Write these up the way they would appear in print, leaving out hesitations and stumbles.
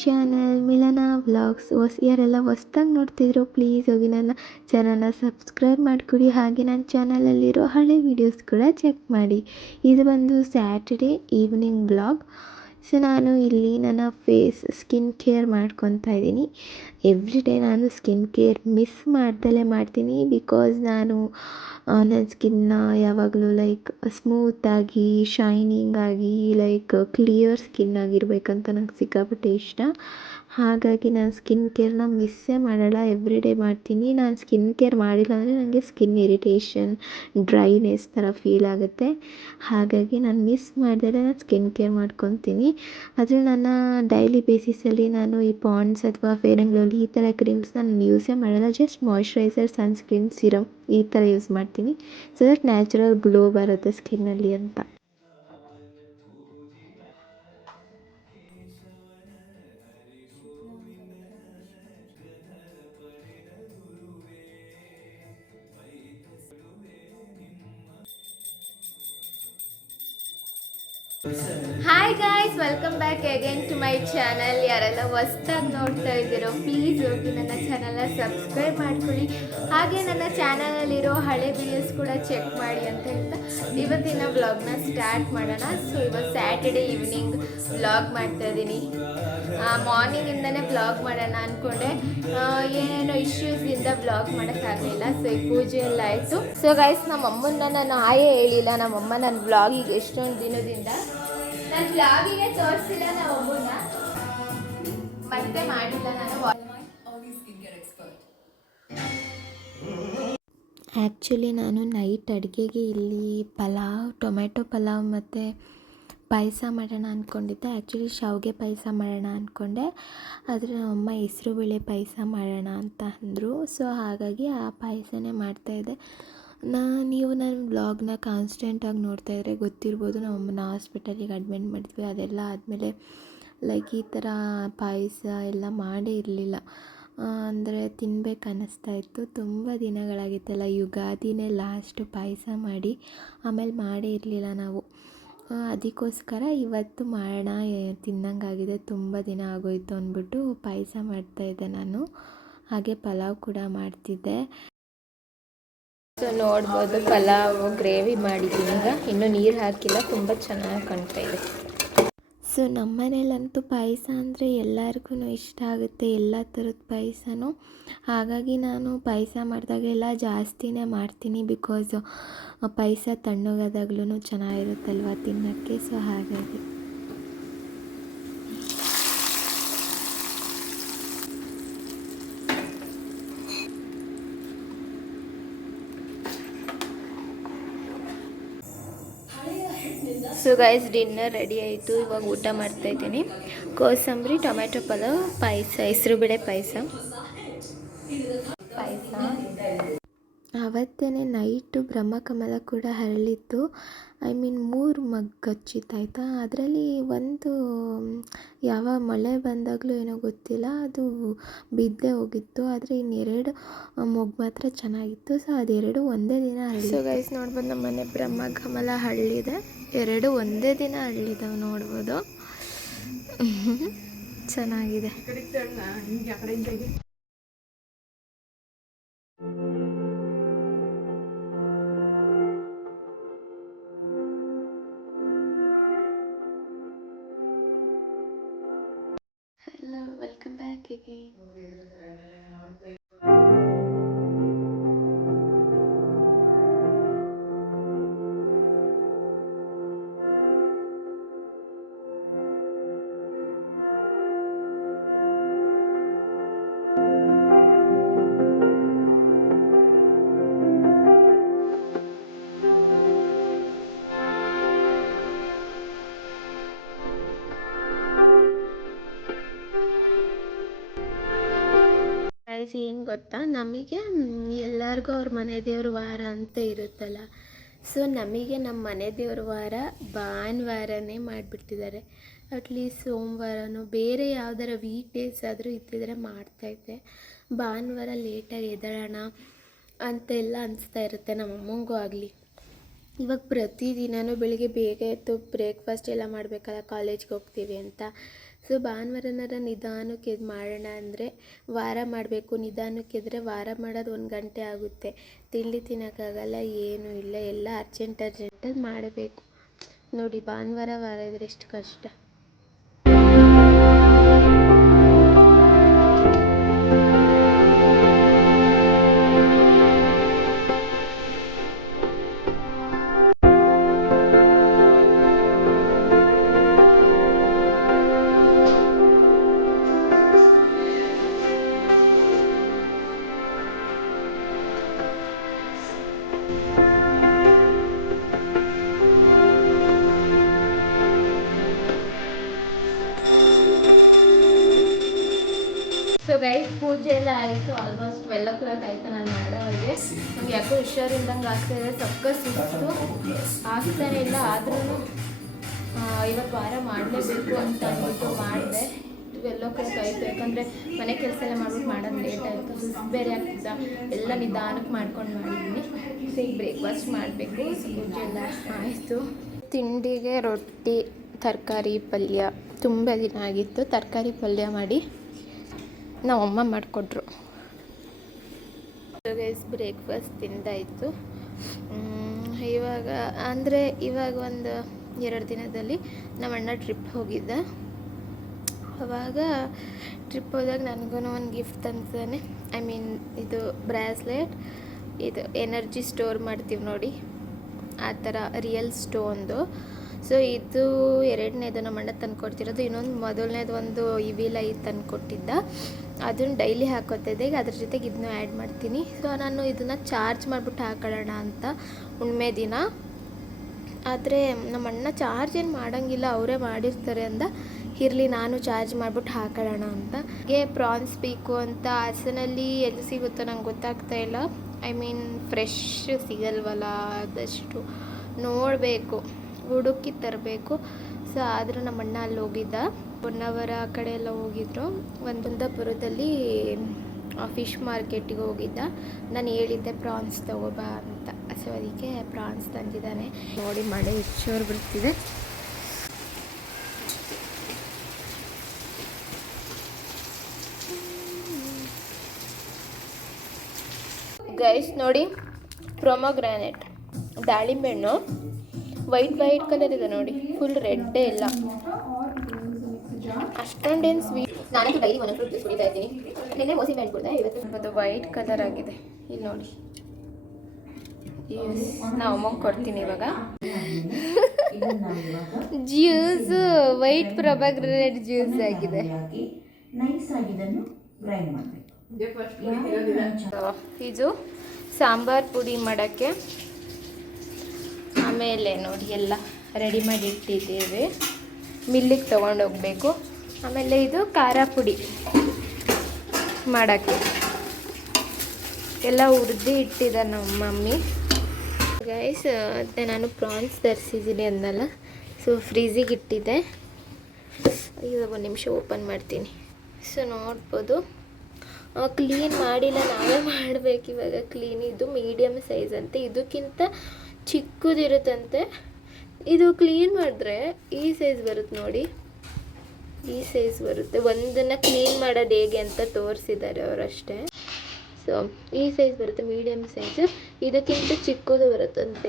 Channel ಮಿಲನ vlogs. ಯಾರೆಲ್ಲ ಹೊಸ್ದಾಗಿ ನೋಡ್ತಿದ್ರು ಪ್ಲೀಸ್ ಹೋಗಿ ನನ್ನ ಚಾನಲ್ನ ಸಬ್ಸ್ಕ್ರೈಬ್ ಮಾಡಿಕೊಡಿ. ಹಾಗೆ ನನ್ನ ಚಾನಲಲ್ಲಿರೋ ಹಳೆ ವೀಡಿಯೋಸ್ ಕೂಡ ಚೆಕ್ ಮಾಡಿ. ಇದು ಬಂದು ಸ್ಯಾಟರ್ಡೇ ಈವ್ನಿಂಗ್ ವ್ಲಾಗ್. ಸೊ ನಾನು ಇಲ್ಲಿ ನನ್ನ ಸ್ಕಿನ್ ಕೇರ್ ಮಾಡ್ಕೊತಾ ಇದ್ದೀನಿ. ಎವ್ರಿ ಡೇ ನಾನು ಸ್ಕಿನ್ ಕೇರ್ ಮಿಸ್ ಮಾಡ್ದಲೇ ಮಾಡ್ತೀನಿ. ಬಿಕಾಸ್ ನಾನು ನನ್ನ ಸ್ಕಿನ್ನ ಯಾವಾಗಲೂ ಲೈಕ್ ಸ್ಮೂತಾಗಿ ಶೈನಿಂಗ್ ಆಗಿ ಲೈಕ್ ಕ್ಲಿಯರ್ ಸ್ಕಿನ್ ಆಗಿರಬೇಕಂತ ನಂಗೆ ಸಿಕ್ಕಾಪಟ್ಟೆ ಇಷ್ಟ. ಹಾಗಾಗಿ ನಾನು ಸ್ಕಿನ್ ಕೇರ್ನ ಮಿಸ್ಸೇ ಮಾಡಲ್ಲ, ಎವ್ರಿ ಡೇ ಮಾಡ್ತೀನಿ. ನಾನು ಸ್ಕಿನ್ ಕೇರ್ ಮಾಡಿಲ್ಲ ಅಂದರೆ ನನಗೆ ಸ್ಕಿನ್ ಇರಿಟೇಷನ್, ಡ್ರೈನೆಸ್ ಥರ ಫೀಲ್ ಆಗುತ್ತೆ. ಹಾಗಾಗಿ ನಾನು ಮಿಸ್ ಮಾಡಿದ್ರೆ ನಾನು ಸ್ಕಿನ್ ಕೇರ್ ಮಾಡ್ಕೊತೀನಿ. ಆದರೆ ನನ್ನ ಡೈಲಿ ಬೇಸಿಸಲ್ಲಿ ನಾನು ಈ ಪಾಂಡ್ಸ್ ಅಥವಾ ಫೇರ್ ಆ್ಯಂಡ್ ಲವ್ಲಿ ಈ ಥರ ಕ್ರೀಮ್ಸ್ ನಾನು ಯೂಸೇ ಮಾಡಲ್ಲ. ಜಸ್ಟ್ ಮಾಯ್ಶ್ಚರೈಸರ್, ಸನ್ಸ್ಕ್ರೀನ್, ಸಿರಮ್ ಈ ಥರ ಯೂಸ್ ಮಾಡ್ತೀನಿ. ಸೊ ದಟ್ ನ್ಯಾಚುರಲ್ ಗ್ಲೋ ಬರುತ್ತೆ ಸ್ಕಿನ್ನಲ್ಲಿ ಅಂತ. Hi guys, welcome back again to my channel. ಯಾರೆಲ್ಲ ಹೊಸ್ದಾಗಿ ನೋಡ್ತಾ ಇದ್ದೀರೋ ಪ್ಲೀಸ್ ಹೋಗಿ ನನ್ನ ಚಾನಲ್ನ ಸಬ್ಸ್ಕ್ರೈಬ್ ಮಾಡ್ಕೊಳ್ಳಿ. ಹಾಗೆ ನನ್ನ ಚಾನಲಲ್ಲಿರೋ ಹಳೆ ವಿಡಿಯೋಸ್ ಕೂಡ ಚೆಕ್ ಮಾಡಿ ಅಂತ ಹೇಳ್ತಾ ಇವತ್ತಿನ ವ್ಲಾಗ್ನ ಸ್ಟಾರ್ಟ್ ಮಾಡೋಣ. ಸೊ ಇವತ್ತು ಸ್ಯಾಟರ್ಡೇ ಈವ್ನಿಂಗ್ ವ್ಲಾಗ್ ಮಾಡ್ತಾ ಇದ್ದೀನಿ. ಮಾರ್ನಿಂಗಿಂದನೇ ವ್ಲಾಗ್ ಮಾಡೋಣ ಅಂದ್ಕೊಂಡೆ, ಏನೇನೋ ಇಶ್ಯೂಸಿಂದ ವ್ಲಾಗ್ ಮಾಡೋಕ್ಕಾಗಲಿಲ್ಲ. ಸೊ ಈ ಪೂಜೆ ಎಲ್ಲ ಆಯಿತು. ಸೊ ಗೈಸ್, ನಮ್ಮಮ್ಮನ ನಾನು ಆಯೇ ಹೇಳಿಲ್ಲ. ನಮ್ಮಮ್ಮ ನನ್ನ ವ್ಲಾಗಿಗೆ ಎಷ್ಟೊಂದು ದಿನದಿಂದ ನನ್ನ ವ್ಲಾಗಿಗೆ ತೋರಿಸಿಲ್ಲ. ನಮ್ಮಮ್ಮನ ಮತ್ತೆ ಮಾಡಿಲ್ಲ ನಾನು. ಆ್ಯಕ್ಚುಲಿ ನಾನು ನೈಟ್ ಅಡುಗೆಗೆ ಇಲ್ಲಿ ಟೊಮೆಟೊ ಪಲಾವ್ ಮತ್ತು ಪಾಯಸ ಮಾಡೋಣ ಅಂದ್ಕೊಂಡಿದ್ದೆ. ಆ್ಯಕ್ಚುಲಿ ಶಾವಿಗೆ ಪಾಯಸ ಮಾಡೋಣ ಅಂದ್ಕೊಂಡೆ, ಆದರೆ ನಮ್ಮಮ್ಮ ಹೆಸ್ರುಬೇಳೆ ಪಾಯಸ ಮಾಡೋಣ ಅಂತ ಅಂದರು. ಸೊ ಹಾಗಾಗಿ ಆ ಪಾಯಸನೇ ಮಾಡ್ತಾಯಿದ್ದೆ. ನೀವು ನನ್ನ ವ್ಲಾಗ್ನ ಕಾನ್ಸ್ಟೆಂಟಾಗಿ ನೋಡ್ತಾಯಿದ್ರೆ ಗೊತ್ತಿರ್ಬೋದು, ನಮ್ಮಮ್ಮನ ಹಾಸ್ಪಿಟಲಿಗೆ ಅಡ್ಮಿಟ್ ಮಾಡಿದ್ವಿ. ಅದೆಲ್ಲ ಆದಮೇಲೆ ಲೈಕ್ ಈ ಥರ ಪಾಯಸ ಎಲ್ಲ ಮಾಡೇ ಇರಲಿಲ್ಲ. ಅಂದರೆ ತಿನ್ಬೇಕು ಅನ್ನಿಸ್ತಾ ಇತ್ತು. ತುಂಬ ದಿನಗಳಾಗಿತ್ತಲ್ಲ, ಯುಗಾದಿನೇ ಲಾಸ್ಟ್ ಪಾಯಸ ಮಾಡಿ, ಆಮೇಲೆ ಮಾಡೇ ಇರಲಿಲ್ಲ ನಾವು. ಅದಕ್ಕೋಸ್ಕರ ಇವತ್ತು ಮಾಡೋಣ, ತಿನ್ನಂಗಾಗಿದೆ, ತುಂಬ ದಿನ ಆಗೋಯ್ತು ಅಂದ್ಬಿಟ್ಟು ಪಾಯಸ ಮಾಡ್ತಾಯಿದ್ದೆ ನಾನು. ಹಾಗೆ ಪಲಾವ್ ಕೂಡ ಮಾಡ್ತಿದ್ದೆ. ಸೊ ನೋಡ್ಬೋದು, ಪಲಾವ್ ಗ್ರೇವಿ ಮಾಡಿದ್ದೀನಿ. ಈಗ ಇನ್ನೂ ನೀರು ಹಾಕಿಲ್ಲ, ತುಂಬ ಚೆನ್ನಾಗಿ ಕಾಣ್ತಾ ಇದೆ. ಸೊ ನಮ್ಮ ಮನೇಲಂತೂ ಪಾಯಸ ಅಂದರೆ ಎಲ್ಲರಿಗೂ ಇಷ್ಟ ಆಗುತ್ತೆ, ಎಲ್ಲ ಥರದ ಪಾಯಸನೂ. ಹಾಗಾಗಿ ನಾನು ಪಾಯಸ ಮಾಡಿದಾಗೆಲ್ಲ ಜಾಸ್ತಿನೇ ಮಾಡ್ತೀನಿ. ಬಿಕಾಸ್ ಪಾಯಸ ತಣ್ಣಗಾದಾಗ್ಲೂ ಚೆನ್ನಾಗಿರುತ್ತಲ್ವ ತಿನ್ನೋಕ್ಕೆ. ಸೊ ಹಾಗಾಗಿ ಸೊ ಗೈಸ್, ಡಿನ್ನರ್ ರೆಡಿ ಆಯಿತು. ಇವಾಗ ಊಟ ಮಾಡ್ತಾಯಿದ್ದೀನಿ. ಕೋಸಂಬರಿ, ಟೊಮೆಟೊ ಪಲಾವ್, ಪಾಯಸ, ಹೆಸರುಬೇಳೆ ಪಾಯಸ. ಆವತ್ತೇ ನೈಟು ಬ್ರಹ್ಮಕಮಲ ಕೂಡ ಹರಳಿತ್ತು. 3 ಮಗ್ಗು ಹಚ್ಚಿತ್ತಾಯ್ತಾ. ಅದರಲ್ಲಿ ಒಂದು ಯಾವ ಮಳೆ ಬಂದಾಗಲೂ ಏನೋ ಗೊತ್ತಿಲ್ಲ, ಅದು ಬಿದ್ದೇ ಹೋಗಿತ್ತು. ಆದರೆ ಇನ್ನೆರಡು ಮೊಗ್ಗು ಮಾತ್ರ ಚೆನ್ನಾಗಿತ್ತು. ಸೊ ಅದೆರಡು ಒಂದೇ ದಿನ ಹರಳಿ. ಸೊ ಗೈಸ್ ನೋಡ್ಬೋದು, ನಮ್ಮ ಮನೆ ಬ್ರಹ್ಮಕಮಲ ಹರಳಿದೆ. ಎರಡು ಒಂದೇ ದಿನ ಹರಳಿದಾವೆ ನೋಡ್ಬೋದು. ಚೆನ್ನಾಗಿದೆ. Hello, welcome back again. ಏನು ಗೊತ್ತಾ, ನಮಗೆ ಎಲ್ಲರಿಗೂ ಅವ್ರ ಮನೆ ದೇವ್ರ ವಾರ ಅಂತ ಇರುತ್ತಲ್ಲ. ಸೊ ನಮಗೆ ನಮ್ಮ ಮನೆ ದೇವ್ರ ವಾರ ಭಾನುವಾರನೇ ಮಾಡಿಬಿಡ್ತಿದ್ದಾರೆ. ಅಟ್ಲೀಸ್ಟ್ ಸೋಮವಾರನೋ ಬೇರೆ ಯಾವ್ದಾರ ವೀಕ್ ಡೇಸ್ ಆದರೂ ಇದ್ದಿದ್ರೆ ಮಾಡ್ತಾಯಿದ್ದೆ. ಭಾನುವಾರ ಲೇಟಾಗಿ ಎದ್ದೇಳೋಣ ಅಂತೆಲ್ಲ ಅನಿಸ್ತಾ ಇರುತ್ತೆ ನಮ್ಮಮ್ಮಂಗೂ ಆಗಲಿ. ಇವಾಗ ಪ್ರತಿದಿನವೂ ಬೆಳಿಗ್ಗೆ ಬೇಗ ಎದ್ದು ಬ್ರೇಕ್ಫಾಸ್ಟ್ ಎಲ್ಲ ಮಾಡಬೇಕಲ್ಲ, ಕಾಲೇಜ್ಗೆ ಹೋಗ್ತೀವಿ ಅಂತ. ಸೊ ಭಾನುವಾರನಾರ ನಿಧಾನಕ್ಕೆ ಇದು ಮಾಡೋಣ ಅಂದರೆ ವಾರ ಮಾಡಬೇಕು, ನಿಧಾನಕ್ಕಿದ್ರೆ ವಾರ ಮಾಡೋದು 1 ಗಂಟೆ ಆಗುತ್ತೆ. ತಿಂಡಿ ತಿನ್ನೋಕ್ಕಾಗಲ್ಲ, ಏನೂ ಇಲ್ಲ, ಎಲ್ಲ ಅರ್ಜೆಂಟಲ್ಲಿ ಮಾಡಬೇಕು. ನೋಡಿ ಭಾನುವಾರ ವಾರ ಇದ್ರೆ ಎಷ್ಟು ಕಷ್ಟ. ಸೊ ಗೈಸ್ ಪೂಜೆ ಎಲ್ಲ ಆಯಿತು, ಆಲ್ಮೋಸ್ಟ್ 12 o'clock ಆಯಿತು ನಾನು ಮಾಡೋವಾಗ. ನಮ್ಗೆ ಯಾಕೋ ಹುಷಾರಿಲ್ದಂಗೆ ಆಗ್ತಾಯಿದೆ, ಸಕ್ಕ ಸುಸ್ತು ಆಗ್ತಾನೆ ಇಲ್ಲ. ಆದ್ರೂ ಇವತ್ತು ವಾರ ಮಾಡಲೇಬೇಕು ಅಂತ ಅಂದ್ಬಿಟ್ಟು ಮಾಡಿದೆ. 12 o'clock ಆಯಿತು, ಯಾಕಂದರೆ ಮನೆ ಕೆಲಸ ಎಲ್ಲ ಮಾಡ್ಬಿಟ್ಟು ಮಾಡೋದು ಲೇಟ್ ಆಯಿತು, ಸುಸ್ತು ಬೇರೆ ಆಗ್ತಿದ್ದ. ಎಲ್ಲ ನಿಧಾನಕ್ಕೆ ಮಾಡ್ಕೊಂಡು ಮಾಡಿದ್ದೀನಿ. ಸೊ ಈಗ ಬ್ರೇಕ್ಫಾಸ್ಟ್ ಮಾಡಬೇಕು. ಪೂಜೆ ಎಲ್ಲ ಆಯಿತು. ತಿಂಡಿಗೆ ರೊಟ್ಟಿ, ತರಕಾರಿ ಪಲ್ಯ, ತುಂಬ ದಿನ ಆಗಿತ್ತು ತರಕಾರಿ ಪಲ್ಯ ಮಾಡಿ ನಮ್ಮಮ್ಮ ಮಾಡಿಕೊಟ್ರು. ಗೈಸ್ ಬ್ರೇಕ್ಫಾಸ್ಟ್ ತಿಂದಾಯಿತು. ಇವಾಗ ಒಂದು 2 ದಿನದಲ್ಲಿ ನಮ್ಮ ಅಣ್ಣ ಟ್ರಿಪ್ ಹೋಗಿದ್ದ. ಅವಾಗ ಟ್ರಿಪ್ ಹೋದಾಗ ನನಗೂ ಒಂದು ಗಿಫ್ಟ್ ತಂತಾನೆ. ಐ ಮೀನ್ ಇದು ಬ್ರಾಸ್ಲೆಟ್, ಇದು ಎನರ್ಜಿ ಸ್ಟೋರ್ ಮಾಡ್ತೀವಿ ನೋಡಿ ಆ ಥರ ರಿಯಲ್ ಸ್ಟೋನ್ದು. ಸೊ ಇದು 2ನೇದು ನಮ್ಮ ಅಣ್ಣ ತಂದು ಕೊಡ್ತಿರೋದು. ಇನ್ನೊಂದು ಮೊದಲನೇದು ಒಂದು ಇವಿಲ ಇದು ತಂದು ಕೊಟ್ಟಿದ್ದ, ಅದನ್ನು ಡೈಲಿ ಹಾಕೋತಿದ್ದೆ. ಈಗ ಅದ್ರ ಜೊತೆಗೆ ಇದನ್ನು ಆ್ಯಡ್ ಮಾಡ್ತೀನಿ. ಸೊ ನಾನು ಇದನ್ನು ಚಾರ್ಜ್ ಮಾಡಿಬಿಟ್ಟು ಹಾಕೊಳ್ಳೋಣ ಅಂತ ಹುಣ್ಮೆ ದಿನ. ಆದರೆ ನಮ್ಮ ಅಣ್ಣ ಚಾರ್ಜ್ ಏನು ಮಾಡೋಂಗಿಲ್ಲ, ಅವರೇ ಮಾಡಿರ್ತಾರೆ ಅಂದ. ಇರಲಿ ನಾನು ಚಾರ್ಜ್ ಮಾಡಿಬಿಟ್ಟು ಹಾಕೊಳ್ಳೋಣ ಅಂತ. ಹೀಗೆ ಪ್ರಾನ್ಸ್ ಬೇಕು ಅಂತ ಹಾಸನಲ್ಲಿ ಎಲ್ಲಿ ಸಿಗುತ್ತೋ ನಂಗೆ ಗೊತ್ತಾಗ್ತಾ ಇಲ್ಲ. ಐ ಮೀನ್ ಫ್ರೆಶ್ ಸಿಗಲ್ವಲ್ಲ, ಆದಷ್ಟು ನೋಡಬೇಕು, ಹುಡುಕಿ ತರಬೇಕು. ಸೊ ಆದರೂ ನಮ್ಮ ಅಣ್ಣ ಅಲ್ಲಿ ಹೋಗಿದ್ದ, ಹೊನ್ನಾವರ ಆ ಕಡೆ ಎಲ್ಲ ಹೋಗಿದ್ರು. ಕುಂದಾಪುರದಲ್ಲಿ ಫಿಶ್ ಮಾರ್ಕೆಟಿಗೆ ಹೋಗಿದ್ದ. ನಾನು ಹೇಳಿದ್ದೆ ಪ್ರಾನ್ಸ್ ತಗೋಬಾ ಅಂತ. ಸೊ ಅದಕ್ಕೆ ಪ್ರಾನ್ಸ್ ತಂದಿದ್ದಾನೆ. ನೋಡಿ ಮಳೆ ಹೆಚ್ಚೋರು ಬರ್ತಿದೆ. ಗೈಸ್ ನೋಡಿ, ಪ್ರೊಮೊಗ್ರಾನೇಟ್ ದಾಳಿಂಬೆ ಹಣ್ಣು ವೈಟ್ ಕಲರ್ ಇದೆ ನೋಡಿ, ಫುಲ್ ರೆಡ್ಡೇ ಇಲ್ಲ, ಅಷ್ಟೊಂದೇನು ಸ್ವೀಟ್. ನಾನಂತೂ ಡೈಲಿ ಒಂದೊಂದು ಫ್ರೂಟ್ ಜ್ಯೂಸ್ ಕುಡಿತಾ ಇದ್ದೀನಿ. ನಿನ್ನೆ ಮೋಸಂಬಿ ಹಣ್ಣು ಕುಡಿದೆ, ಇವತ್ತು ಅದು ವೈಟ್ ಕಲರ್ ಆಗಿದೆ. ಇಲ್ಲಿ ನೋಡಿ, ನಾವು ಅಮ್ಮಂಗೆ ಕೊಡ್ತೀನಿ ಇವಾಗ. ಜ್ಯೂಸ್ ವೈಟ್ ಪ್ರೊಮೊಗ್ರಾನೇಟ್ ಜ್ಯೂಸ್ ಆಗಿದೆ. ಇದು ಸಾಂಬಾರ್ ಪುಡಿ ಮಾಡೋಕ್ಕೆ. ಆಮೇಲೆ ನೋಡಿ ಎಲ್ಲ ರೆಡಿ ಮಾಡಿ ಇಟ್ಟಿದ್ದೇವೆ, ಮಿಲ್ಲಿಗೆ ತೊಗೊಂಡೋಗ್ಬೇಕು. ಆಮೇಲೆ ಇದು ಖಾರ ಪುಡಿ ಮಾಡೋಕ್ಕೆ ಎಲ್ಲ ಹುರಿದು ಇಟ್ಟಿದ್ದಾರೆ ನಮ್ಮ ಮಮ್ಮಿ. ಗೈಸ್ ಅದೇ ನಾನು ಪ್ರಾನ್ಸ್ ತರಿಸಿದ್ದೀನಿ ಅಂದಲ್ಲ, ಸೊ ಫ್ರೀಜಿಗೆ ಇಟ್ಟಿದ್ದೆ. ಈಗ 1 ನಿಮಿಷ ಓಪನ್ ಮಾಡ್ತೀನಿ. ಸೊ ನೋಡ್ಬೋದು, ಕ್ಲೀನ್ ಮಾಡಿಲ್ಲ, ನಾವೇ ಮಾಡಬೇಕು ಇವಾಗ ಕ್ಲೀನ್. ಇದು ಮೀಡಿಯಮ್ ಸೈಜ್ ಅಂತೆ, ಇದಕ್ಕಿಂತ ಚಿಕ್ಕದಿರುತ್ತಂತೆ. ಇದು ಕ್ಲೀನ್ ಮಾಡಿದ್ರೆ ಈ ಸೈಜ್ ಬರುತ್ತೆ ನೋಡಿ, ಈ ಸೈಜ್ ಬರುತ್ತೆ. ಒಂದನ್ನು ಕ್ಲೀನ್ ಮಾಡೋದು ಹೇಗೆ ಅಂತ ತೋರಿಸಿದ್ದಾರೆ ಅವರಷ್ಟೇ. ಸೊ ಈ ಸೈಜ್ ಬರುತ್ತೆ, ಮೀಡಿಯಮ್ ಸೈಜ್. ಇದಕ್ಕಿಂತ ಚಿಕ್ಕದು ಬರುತ್ತಂತೆ.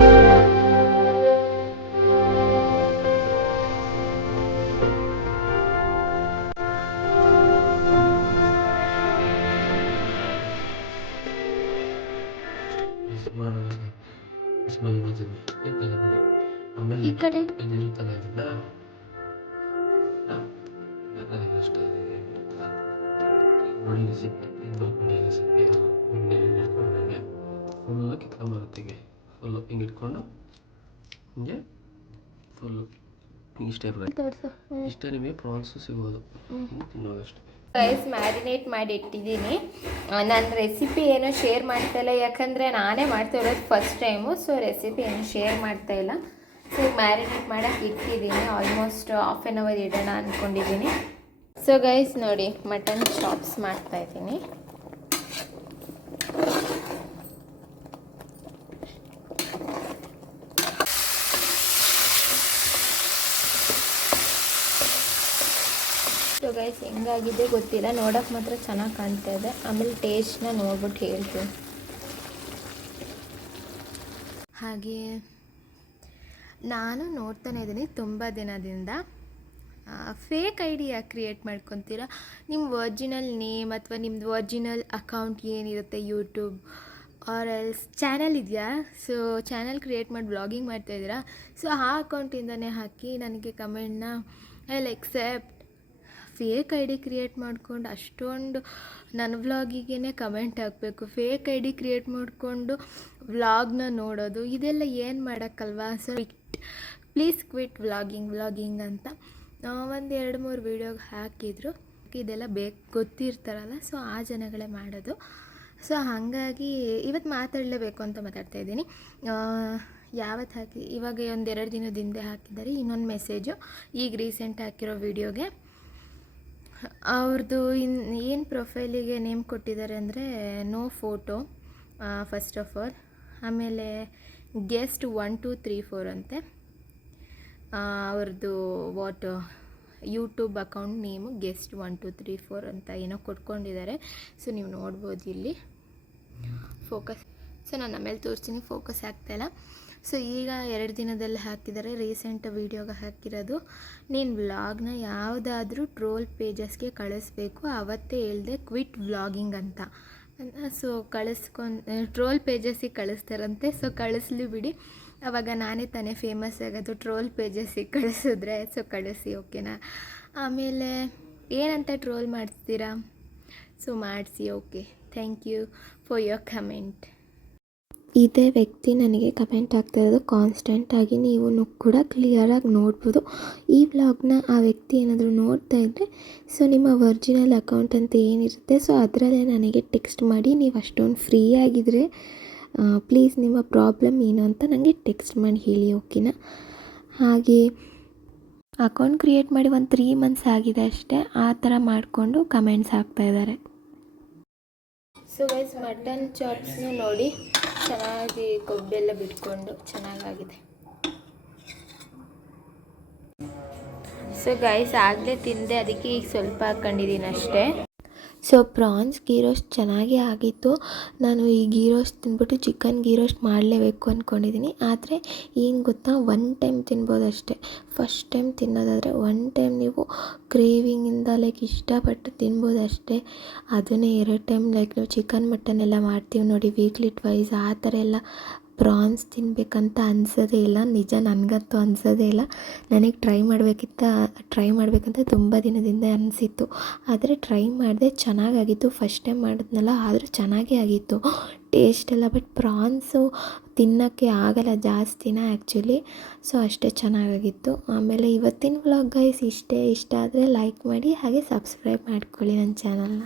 ಈ ಕಡೆ ಫುಲ್ಲು ಕಿತ್ಕೊಂಬರುತ್ತಿಗೆ, ಫುಲ್ಲು ಹಿಂಗೆ ಇಟ್ಕೊಂಡು ಹಿಂಗೆ ಫುಲ್ಲು ಇಷ್ಟೇ ನಿಮಗೆ ಪ್ರಾನ್ಸು ಸಿಗೋದು, ತಿನ್ನೋದಷ್ಟೇ. ರೈಸ್ ಮ್ಯಾರಿನೇಟ್ ಮಾಡಿ ಇಟ್ಟಿದ್ದೀನಿ. ನನ್ನ ರೆಸಿಪಿ ಏನೋ ಶೇರ್ ಮಾಡ್ತಾಯಿಲ್ಲ, ಯಾಕಂದರೆ ನಾನೇ ಮಾಡ್ತಾಯಿರೋದು ಫಸ್ಟ್ ಟೈಮು. ಸೊ ರೆಸಿಪಿ ಏನು ಶೇರ್ ಮಾಡ್ತಾಯಿಲ್ಲ. ಸೊ ಮ್ಯಾರಿನೇಟ್ ಮಾಡೋಕ್ಕೆ ಇಟ್ಟಿದ್ದೀನಿ. ಆಲ್ಮೋಸ್ಟ್ ಹಾಫ್ ಆನ್ ಅವರ್ ಇಡೋಣ ಅಂದ್ಕೊಂಡಿದ್ದೀನಿ. ಸೊ ಗೈಸ್ ನೋಡಿ, ಮಟನ್ ಚಾಪ್ಸ್ ಮಾಡ್ತಾಯಿದ್ದೀನಿ. ಗೈಸ್ ಹೆಂಗಾಗಿದೆ ಗೊತ್ತಿಲ್ಲ, ನೋಡೋಕೆ ಮಾತ್ರ ಚೆನ್ನಾಗಿ ಕಾಣ್ತಾ ಇದೆ. ಆಮೇಲೆ ಟೇಸ್ಟ್ನ ನೋಡ್ಬಿಟ್ಟು ಹೇಳ್ತೀನಿ. ಹಾಗೆ ನಾನು ನೋಡ್ತಾನೆ ಇದ್ದೀನಿ ತುಂಬ ದಿನದಿಂದ ಫೇಕ್ ಐ ಡಿ ಯಾಕೆ ಕ್ರಿಯೇಟ್ ಮಾಡ್ಕೊತೀರಾ? ನಿಮ್ಮ ಒರಿಜಿನಲ್ ನೇಮ್ ಅಥವಾ ನಿಮ್ಮದು ಒರಿಜಿನಲ್ ಅಕೌಂಟ್ ಏನಿರುತ್ತೆ ಯೂಟ್ಯೂಬ್ ಆರ್ ಎಲ್ಸ್ ಚಾನಲ್ ಇದೆಯಾ, ಸೊ ಚಾನಲ್ ಕ್ರಿಯೇಟ್ ಮಾಡಿ ಬ್ಲಾಗಿಂಗ್ ಮಾಡ್ತಾಯಿದ್ದೀರಾ, ಸೊ ಆ ಅಕೌಂಟಿಂದನೇ ಹಾಕಿ ನನಗೆ ಕಮೆಂಟ್ನ I will accept. Fake I D create ಮಾಡ್ಕೊಂಡು ಅಷ್ಟೊಂದು ನನ್ನ ವ್ಲಾಗಿಗೇ ಕಮೆಂಟ್ ಹಾಕಬೇಕು, ಫೇಕ್ ಐ ಡಿ ಕ್ರಿಯೇಟ್ ಮಾಡಿಕೊಂಡು ವ್ಲಾಗ್ನ ನೋಡೋದು, ಇದೆಲ್ಲ ಏನು ಮಾಡೋಕ್ಕಲ್ವಾ? ಸೊ ಪ್ಲೀಸ್ ಕ್ವಿಟ್ ವ್ಲಾಗಿಂಗ್ ಅಂತ ಒಂದು 2-3 ವೀಡಿಯೋಗೆ ಹಾಕಿದರು. ಇದೆಲ್ಲ ಗೊತ್ತಿರ್ತಾರಲ್ಲ, ಸೊ ಆ ಜನಗಳೇ ಮಾಡೋದು. ಸೊ ಹಾಗಾಗಿ ಇವತ್ತು ಮಾತಾಡಲೇಬೇಕು ಅಂತ ಮಾತಾಡ್ತಾಯಿದ್ದೀನಿ. ಯಾವತ್ತು ಹಾಕಿ ಇವಾಗ ಒಂದು 2 ದಿನದ ಹಿಂದೆ ಹಾಕಿದ್ದಾರೆ ಇನ್ನೊಂದು ಮೆಸೇಜು, ಈಗ ರೀಸೆಂಟ್ ಹಾಕಿರೋ ವೀಡಿಯೋಗೆ. ಅವ್ರದ್ದು ಏನು ಪ್ರೊಫೈಲಿಗೆ ನೇಮ್ ಕೊಟ್ಟಿದ್ದಾರೆ ಅಂದರೆ no photo first of all, ಆಮೇಲೆ ಗೆಸ್ಟ್ 1 2 3 4 ಅಂತೆ. ಅವ್ರದ್ದು ಯೂಟ್ಯೂಬ್ ಅಕೌಂಟ್ ನೇಮು ಗೆಸ್ಟ್ 1 2 3 4 ಅಂತ ಏನೋ ಕೊಟ್ಕೊಂಡಿದ್ದಾರೆ. ಸೊ ನೀವು ನೋಡ್ಬೋದು ಇಲ್ಲಿ ಫೋಕಸ್. ಸೊ ನಾನು ಆಮೇಲೆ ತೋರಿಸ್ತೀನಿ, ಫೋಕಸ್ ಆಗ್ತಾಯಿಲ್ಲ. ಸೊ ಈಗ 2 ದಿನದಲ್ಲಿ ಹಾಕಿದ್ದಾರೆ, ರೀಸೆಂಟ್ ವೀಡಿಯೋಗೆ ಹಾಕಿರೋದು. ನೀನು ವ್ಲಾಗ್ನ ಯಾವುದಾದ್ರೂ ಟ್ರೋಲ್ ಪೇಜಸ್ಗೆ ಕಳಿಸ್ಬೇಕು, ಆವತ್ತೇ ಹೇಳಿದೆ ಕ್ವಿಟ್ ವ್ಲಾಗಿಂಗ್ ಅಂತ. ಸೊ ಟ್ರೋಲ್ ಪೇಜಸ್ಸಿಗೆ ಕಳಿಸ್ತಾರಂತೆ. ಸೊ ಕಳಿಸ್ಲಿ ಬಿಡಿ, ಆವಾಗ ನಾನೇ ತಾನೇ ಫೇಮಸ್ ಆಗೋದು ಟ್ರೋಲ್ ಪೇಜಸ್ಸಿಗೆ ಕಳಿಸಿದ್ರೆ. ಸೊ ಕಳಿಸಿ, ಓಕೆನಾ? ಆಮೇಲೆ ಏನಂತ ಟ್ರೋಲ್ ಮಾಡ್ತೀರಾ? ಸೊ ಮಾಡಿಸಿ, okay. Thank you for your comment. ಇದೇ ವ್ಯಕ್ತಿ ನನಗೆ ಕಮೆಂಟ್ ಆಗ್ತಾಯಿರೋದು ಕಾನ್ಸ್ಟೆಂಟಾಗಿ, ನೀವು ಕೂಡ ಕ್ಲಿಯರಾಗಿ ನೋಡ್ಬೋದು. ಈ ವ್ಲಾಗ್ನ ಆ ವ್ಯಕ್ತಿ ಏನಾದರೂ ನೋಡ್ತಾ ಇದ್ದರೆ, ಸೊ ನಿಮ್ಮ ಒರಿಜಿನಲ್ ಅಕೌಂಟ್ ಅಂತ ಏನಿರುತ್ತೆ, ಸೊ ಅದರಲ್ಲೇ ನನಗೆ ಟೆಕ್ಸ್ಟ್ ಮಾಡಿ. ನೀವು ಅಷ್ಟೊಂದು ಫ್ರೀ ಆಗಿದ್ದರೆ ಪ್ಲೀಸ್ ನಿಮ್ಮ ಪ್ರಾಬ್ಲಮ್ ಏನು ಅಂತ ನನಗೆ ಟೆಕ್ಸ್ಟ್ ಮಾಡಿ ಹೇಳಿ, ಓಕೆನಾ? ಹಾಗೆ ಅಕೌಂಟ್ ಕ್ರಿಯೇಟ್ ಮಾಡಿ ಒಂದು 3 ಮಂತ್ಸ್ ಆಗಿದೆ ಅಷ್ಟೇ, ಆ ಥರ ಮಾಡಿಕೊಂಡು ಕಮೆಂಟ್ಸ್ ಹಾಕ್ತಾಯಿದ್ದಾರೆ. ಸೊ ಗೈಸ್ ಮಟನ್ ಚಾಪ್ಸ್ನು ನೋಡಿ ಚೆನ್ನಾಗಿ ಕೊಬ್ಬೆಲ್ಲ ಬಿಟ್ಕೊಂಡು ಚೆನ್ನಾಗಾಗಿದೆ. ಸೊ ಗೈಸ್ ಆಗಲೇ ತಿಂದೆ, ಅದಕ್ಕೆ ಈಗ ಸ್ವಲ್ಪ ಹಾಕ್ಕೊಂಡಿದ್ದೀನಿ ಅಷ್ಟೇ. ಸೊ ಪ್ರಾನ್ಸ್ ಗೀ ರೋಸ್ಟ್ ಚೆನ್ನಾಗೇ ಆಗಿತ್ತು. ನಾನು ಈ ಗೀ ರೋಸ್ಟ್ ತಿಂದ್ಬಿಟ್ಟು ಚಿಕನ್ ಗೀ ರೋಸ್ಟ್ ಮಾಡಲೇಬೇಕು ಅಂದ್ಕೊಂಡಿದ್ದೀನಿ. ಆದರೆ ಏನು ಗೊತ್ತಾ, 1 ಟೈಮ್ ತಿನ್ಬೋದು ಅಷ್ಟೇ. ಫಸ್ಟ್ ಟೈಮ್ ತಿನ್ನೋದಾದರೆ 1 ಟೈಮ್ ನೀವು ಕ್ರೇವಿಂಗಿಂದ ಇಷ್ಟಪಟ್ಟು ತಿನ್ಬೋದು ಅಷ್ಟೇ. ಅದನ್ನೇ 2 ಟೈಮ್ ನಾವು ಚಿಕನ್ ಮಟನ್ ಎಲ್ಲ ಮಾಡ್ತೀವಿ ನೋಡಿ ವೀಕ್ಲಿ ಟ್ವೈಸ್, ಆ ಥರ ಎಲ್ಲ ಪ್ರಾನ್ಸ್ ತಿನ್ನಬೇಕಂತ ಅನಿಸೋದೇ ಇಲ್ಲ. ನಿಜ ನನಗಂತೂ ಅನಿಸೋದೇ ಇಲ್ಲ. ನನಗೆ ಟ್ರೈ ಮಾಡಬೇಕಂತ ತುಂಬ ದಿನದಿಂದ ಅನಿಸಿತ್ತು, ಆದರೆ ಟ್ರೈ ಮಾಡಿದೆ, ಚೆನ್ನಾಗಾಗಿತ್ತು. ಫಸ್ಟ್ ಟೈಮ್ ಮಾಡಿದ್ನಲ್ಲ, ಆದರೂ ಚೆನ್ನಾಗೇ ಆಗಿತ್ತು ಟೇಸ್ಟ್ ಎಲ್ಲ. ಬಟ್ ಪ್ರಾನ್ಸು ತಿನ್ನೋಕ್ಕೆ ಆಗಲ್ಲ ಜಾಸ್ತಿನ ಆ್ಯಕ್ಚುಲಿ, ಸೊ ಅಷ್ಟೇ ಚೆನ್ನಾಗಾಗಿತ್ತು. ಆಮೇಲೆ ಇವತ್ತಿನ ವ್ಲಾಗ್ ಗೈಸ್ ಇಷ್ಟ ಆದರೆ ಲೈಕ್ ಮಾಡಿ, ಹಾಗೆ ಸಬ್ಸ್ಕ್ರೈಬ್ ಮಾಡ್ಕೊಳ್ಳಿ ನನ್ನ ಚಾನಲ್ನ.